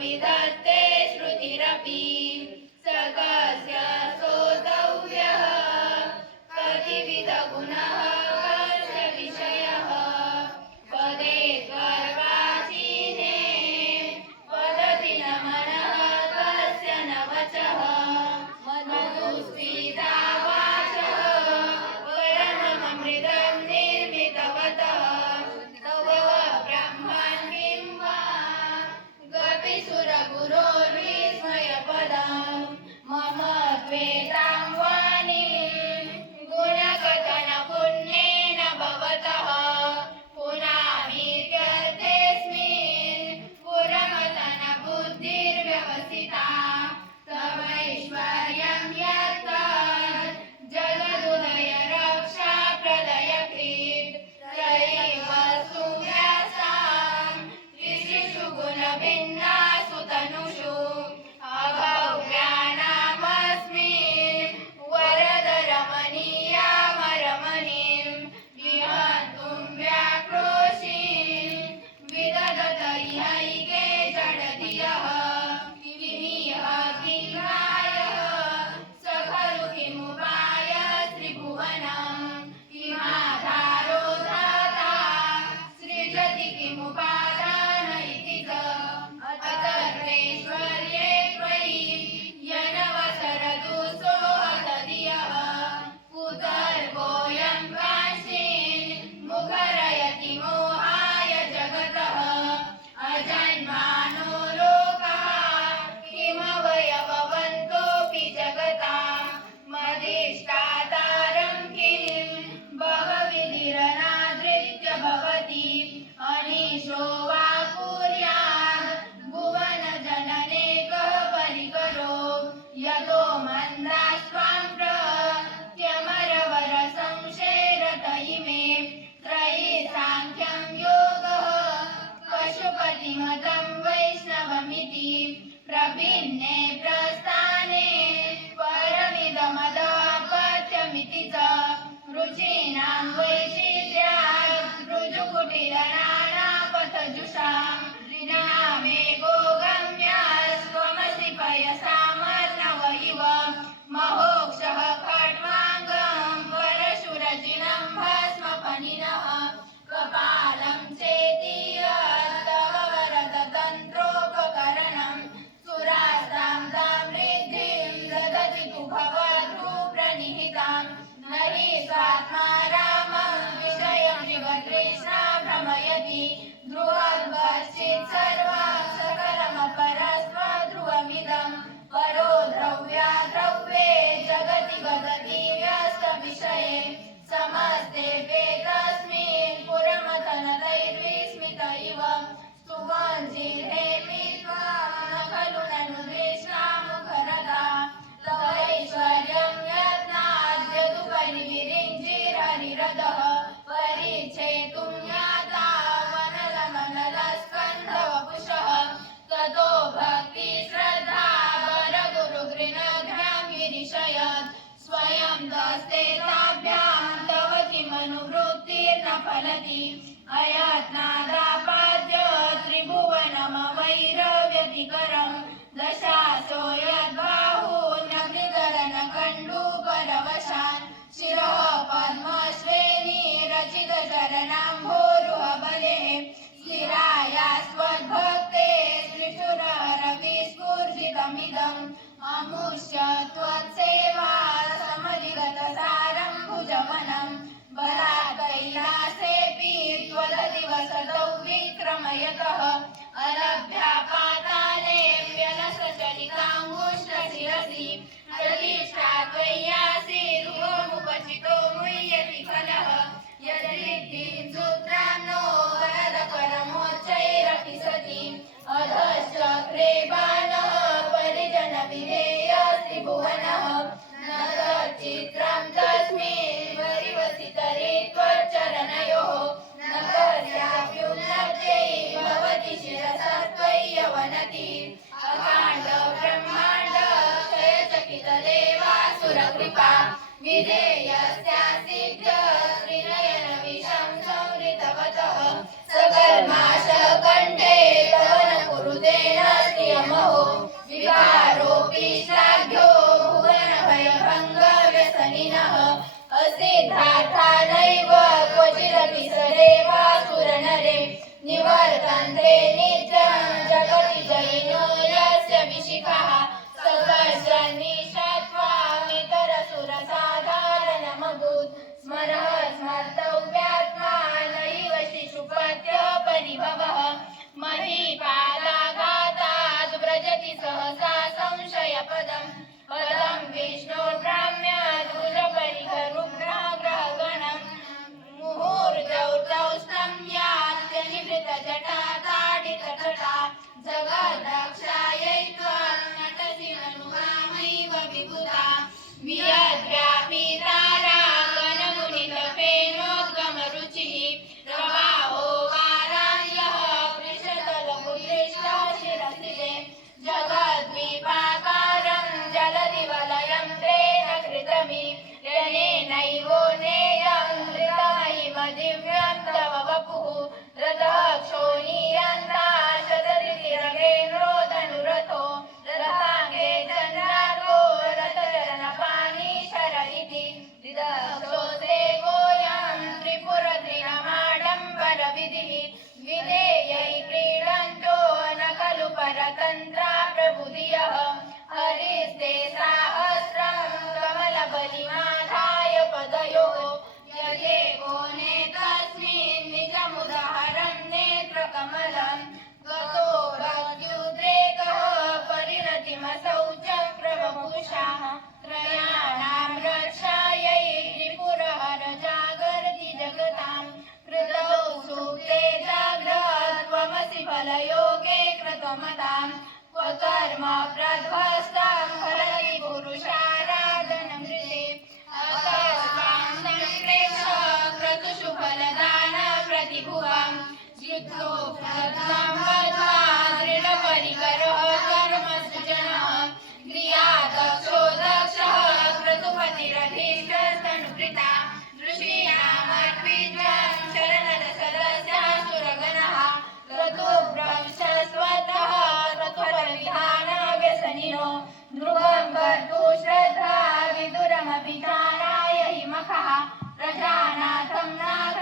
विधत्ते श्रुतिरपि सकस्य श्रोतव्यः कतिविधगुणः कस्य विषयः पदे गर्वाचीने वदति न मनः कस्य न वचः मधुस्मिता वाचः परममृतं निर्मितवतः तव ब्रह्मन् किं वा गपिसुरगुरोर्विस्मयपदं मम त्वेतां वाणीं गुणकथनपुण्येन भवतः पुनामीत्यर्थेऽस्मिन् पुरमथनबुद्धिर्व्यवसिता तवैश्वर्यं यत्तत् जगदुदय रक्षा प्रलयकृत् त्रयीवस्तु व्यासां त्रिषु गुणभिन्नासु तनुषु अभव्यानामस्मिन् वरदरमणीयामरमणीं विहन्तुं व्याक्रोशीन् विदधत इहैके जडधियः किमिह किङ्कायः स खलु किमुपाय त्रिभुवनं किमाधारो धाता सृजति किमुपादान इति च अतर्वेश्वर्ये त्वयि यनवसरदुःसो अतधियः कुतर्कोऽयं कांश्चिन् मुखरयति मोहाय जगतः अजन्मानो लोकः किमवयववन्तोऽपि जगता मदिष्टातारं किं बहविधिरनादृत्य भवति अनीशो वा कुर्यात् भुवनजननेकः परिकरो यतो मन्दास्त्वां प्रत्यमरवरसंशेरत इमे त्रयी साङ्ख्यं योगः पशुपतिमतं वैष्णवमिति प्रभिन्ने प्रस्थाने परमिदमदापत्यमिति च रुचीनां वैचित्र्यात् ऋजुकुटिलनानापथजुषां ऋणामेको गम्यास्त्वमसि पयसामर्णव इव महोक्षः खट्वाङ्गं परशुरजिनं भस्मफणिनः कपालं चेति तव वरदतन्त्रोपकरणं सुरास्तां तां रिद्धिं ददति तु भवद्भूप्रनिहितां न हि स्वात्मा रामं विषयं विवतृष्णा भ्रमयति ध्रुवं सर्वा सकलमपरस्त्वध्रुवमिदं परो द्रव्याद्रव्ये जगति वदति व्यस्तविषये समस्तेऽप्येतस्मिन् पुरमथनतैर्विस्मित इव स्तुवन्जिर्हेमित्वा न खलु ननु दृष्टा मुखरता तवैश्वर्यं यत्नाद्यदुपरि विरिञ्जिर्हरिरथः परिच्छेतुं ज्ञाता वनलमनलस्कन्धवपुषः ततो भक्तिश्रद्धा वरगुरुगृणभ्यां गिरिशयत् स्वयं दस्ते ताभ्यां तव किमनुवृत्तिर्न फलति अयत्नादापाद्य त्रिभुवनमवैरव्यतिकरं दशासो यद्बाहून्यग्निकरणकण्डूपरवशान् शिरः पद्मश्रेणी रचितचरणाम्भोरुहबलेः स्थिरायास्त्वद्भक्ते त्रिशूरहरविस्फूर्जितमिदम् अमुष्य त्वत्सेवा समधिगतसारं भुजवनं बलात् कैलासेऽपि त्वदधिवसतौ विक्रमयतः अलभ्या पातालेऽप्यलसचलिताङ्गुष्ठशिरसि प्रतिष्ठा त्वय्यासि रुवमुपचितो मुह्यति खलः यदृद्धिं सूत्रान्नो वरदपरमोच्चैरपि सति अधश्चक्रे बाणः परिजनविधेयस्ति भुवनः न तच्चित्रं तस्मिन् वरिवसितरे त्वच्चरणयोः न कस्याप्युन्नत्यै भवति शिरसः त्वय्यवनति अकाण्ड ब्रह्माण्ड क्षयचकितदेवासुरकृपा विधेयस्यासिद्ध त्रिनयनविषं संहृतवतः सकल्माशकण्ठे तव न कुरुते नास्ति स्वमतां स्वकर्म प्रध्वस्तं हरति पुरुषाराधनमृते अकस्मां संप्रेक्ष्य क्रतुषु फलदान प्रतिभुवं जित्तो प्रथमं बद्ध्वा दृढपरिकरः कर्मसु जनः क्रियादक्षो दक्षः क्रतुपतिरधीष्टस्तनुप्रीता दृष्टीनामद्विद्वान् शरणदसदस्यः सुरगणः क्रतुभ्रंशस्वतः क्रतुपरविधानव्यसनिनो ध्रुवं कर्तुः श्रद्धा विदुरमपि चाराय हि मखः प्रजानाथं नाथ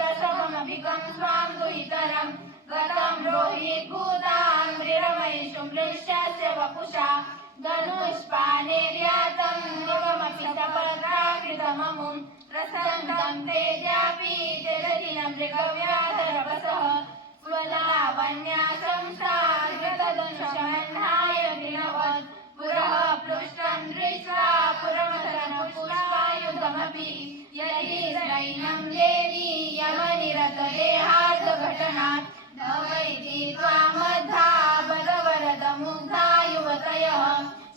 रसमभिगं स्वां दुहितरं गतं रोहितभूतां मृरमयिषु मृष्टस्य वपुषा धनुष्पाणिर्यातं मृगमपि सपत्राकृतममुं रसन्तं तेजापि तेजतिनं मृगव्याधरवसः स्वलावण्यासं सागतदंशमह्नाय गृणवत् पुरः पृष्ठं दृष्ट्वा पुरमथनपुष्पायुधमपि यदि सैनं देवी यमनिरतदेहार्थघटनात् भवैति त्वामद्धा बलवरदमुग्धा युवतयः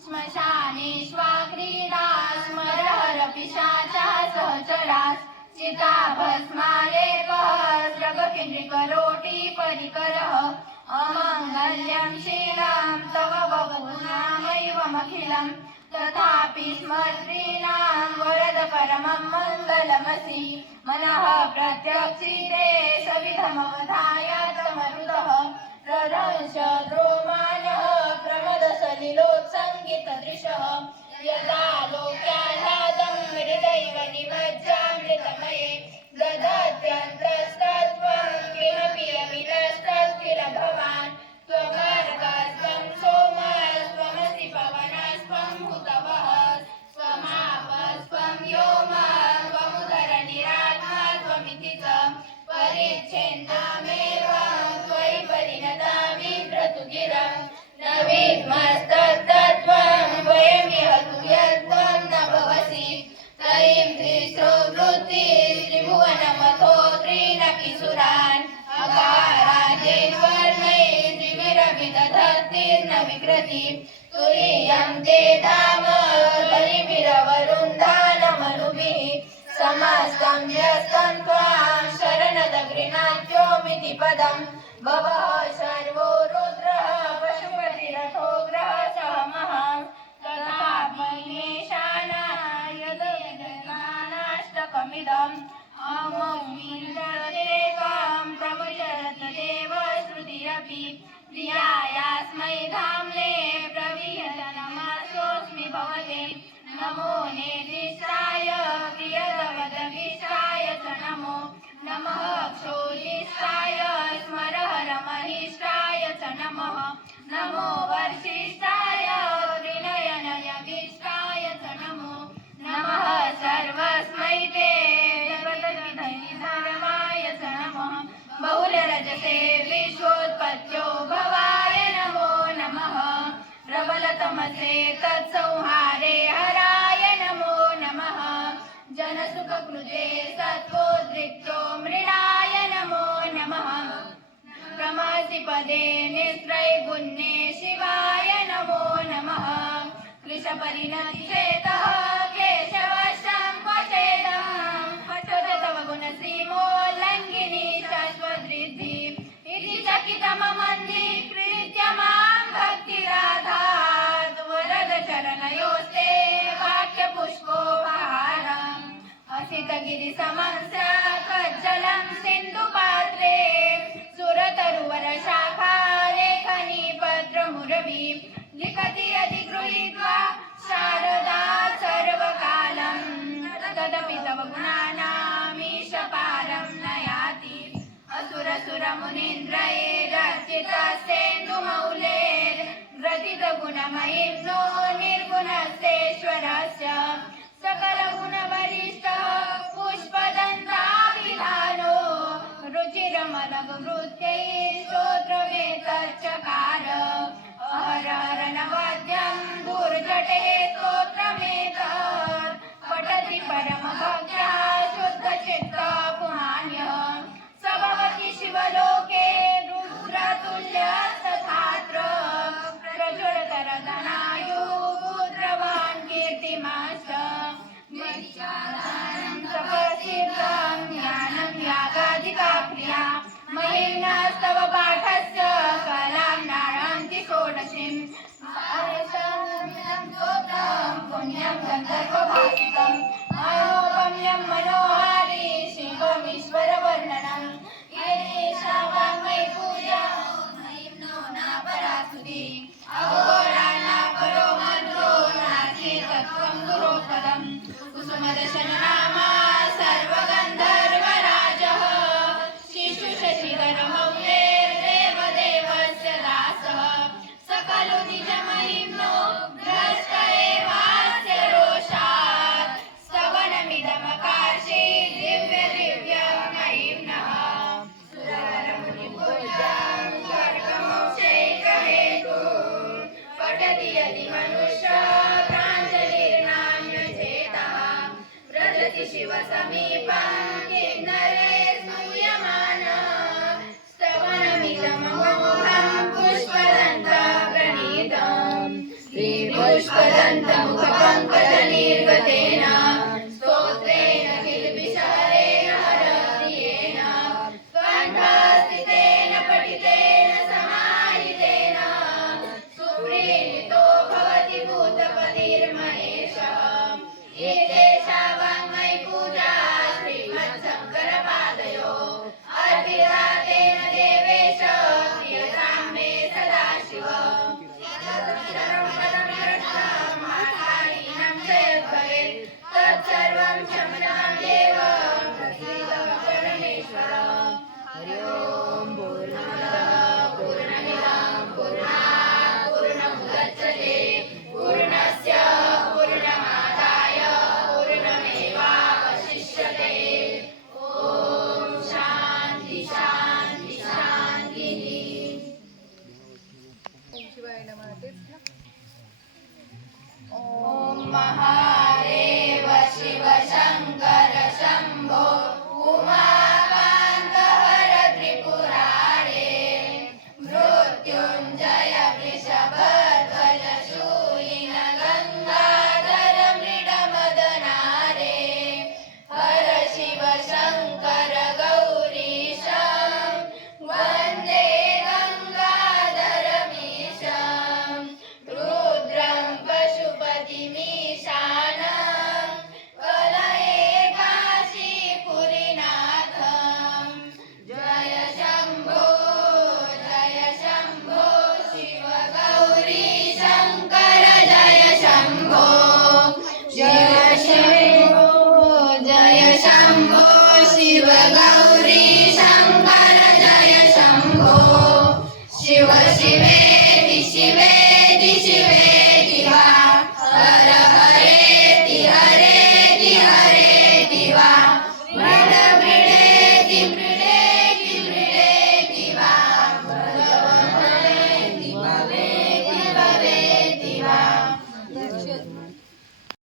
श्मशानेष्वा क्रीडा स्मरहरपिशाचः सहचरास् चिताभस्मालेपः स्रगकेन्द्रिकरोटिपरिकरः अमङ्गल्यं शीलं तव बहुनामैवमखिलं तथापि स्मर्त्रीणां वरद परमं मङ्गलमसि मनः प्रत्यक्षिते सविधमवधाय तमरुतः प्रदंशद्रोमानः प्रमदसलिलोत्सङ्गितदृशः यदा लोक्याह्लादं हृदैव निमज्जामृतमये ददत्यन्तस्तत्त्वं किमपि अविनस्तत्किल भवान् त्वमर्कस्त्वं सोमस्त्वमसि पवनस्त्वं हुतवः त्वमापस्त्वं व्योमस्त्वमुदरनिरात्मा त्वमिति च परिच्छिन्नामेव त्वयि परिणतामि भ्रतुगिरं न विद्मस्तत्तत्त्वं वयमिह तु यत्त्वं न भवसि तयिं त्रिस्रो वृत्तिः त्रिभुवनमथो त्रीनपि सुरान् अकाराद्यैर्वर्णैः त्रिभिरभिदधत्तिर्न विकृति तुरीयं ते धाम बलिभिरवरुन्धानमनुभिः समस्तं व्यस्तं त्वां शरणदगृह्णात्योमिति पदं भवः सर्वो रुद्रः पशुपतिरथोग्रः सह महान् तथापि यदनाष्टकमिदम् अमौमीर्देकं प्रमुचरत देव श्रुतिरपि प्रियायास्मै धाम्ने प्रविहत नमसोऽस्मि भवते नमो नेदिष्टाय प्रियतवदभिष्टाय च नमो नमः क्षोदिष्टाय स्मरहरमहिष्टाय च नमः नमो वर्षिष्ठाय त्रिनयनयभिष्टाय च नमो नमः सर्वस्मै ते जगद्विधर्माय च नमः बहुलरजसे विश्वोत्पत्त्यो भवाय नमो नमः प्रबलतमसे तत्संहारे हराय नमो नमः जनसुखकृते सत्त्वोद्रिक्तो मृडाय नमो नमः प्रमासि पदे निस्त्रैगुण्ये शिवाय नमो नमः कृशपरिणतिचेतः केशवशं क्वचेदं तव गुणसीमोल्लङ्घिनी शाश्वतृद्धि इति चकितममन्दीकृत्य मां भक्तिराधात् वरदचरणयोस्ते वाक्यपुष्पोपहारम् असितगिरिसमं कज्जलं सिन्धुपात्रे सुरतरुवरशाखालेखनीपत्रमुरवी लिखति यदि गृहीत्वा शारदा सर्वकालं तदपि तव गुणानामीशपारं न याति असुरसुरमुनिन्द्रैरर्चितस्तेन्दुमौलेर्ग्रथितगुणमहिम्नो निर्गुणस्तेश्वरस्य सकलगुणवरिष्ठः पुष्पदन्ताभिधानो रुचिरमलगवृत्यै स्तोत्रमेतच्चकार अहरहर नवद्यं दुर्जटे स्तोत्रमेतत् पठति परमभक्त्या शुद्धचित्तः पुमान्यः स भवति शिवलोके रुद्रतुल्यस्तथात्र षोडशीं माहेशं स्तोत्रं पुण्यं गन्धर्वभाषितं मनोगम्यं मनोहारी शिवमीश्वरवर्णनं येषा वाङ्मयी पूजा महिम्नो नापरास्तुति अघोराणां परो मन्त्रो नास्ति तत्त्वं गुरोपदं कुसुमदशननामा सर्वगन्धर्वराजः शिशुशशिधरमौलेर्देवदेवस्य दासः सकलो निजमहिम्नो भ्रष्ट एवास्य रोषात् स्तवनमिदमकार्षि दिव्यमहिम्नः सुरवरमुनिपूज्यां स्वर्गमोक्षैकहेतुः पठति यदि मनुष्यः प्राञ्जलिर्नान्यचेतः व्रजति शिवसमीपं किन्नरे स्तूयमानः स्तवनमिदममोहं पुष्पदन्तप्रणीतं श्रीपुष्पदन्तमुखपङ्कजनिर्गतेन स्तोत्रेण किल्बिषहरेण हरप्रियेण कण्ठस्थितेन पठितेन समाहितेन सुप्रीणितो भवति भूतपतिर्महेशः एतेषा वाङ्मयी पूजा श्रीमच्छङ्करपादयोः अर्पिता तेन देवेश प्रियतां मे सदाशिव मातालीनं च यद्भवेत् तत्सर्वं क्षमतां देव प्रसीद परमेश्वर हरि ओं पूर्णमदः पूर्णमिदं पूर्णात् पूर्णमुदच्यते पूर्णस्य पूर्णमादाय पूर्णमेवावशिष्यते ॐ शान्ति शान्ति शान्तिः ॐ महादेव शिव शङ्कर शम्भो उमाकान्त हर त्रिपुरारे मृत्युञ्जय वृषभध्वज शूलिन गङ्गाधर मृडमदनारे हर शिव शङ्कर गौरीशं वन्दे गङ्गाधरमीशं रुद्रं पशुपतिमीशानं कलये काशीपुरीनाथं जय शम्भो शिव गौरी शङ्कर जय शम्भो शिव गौरी शङ्कर जय शम्भो शिव शिव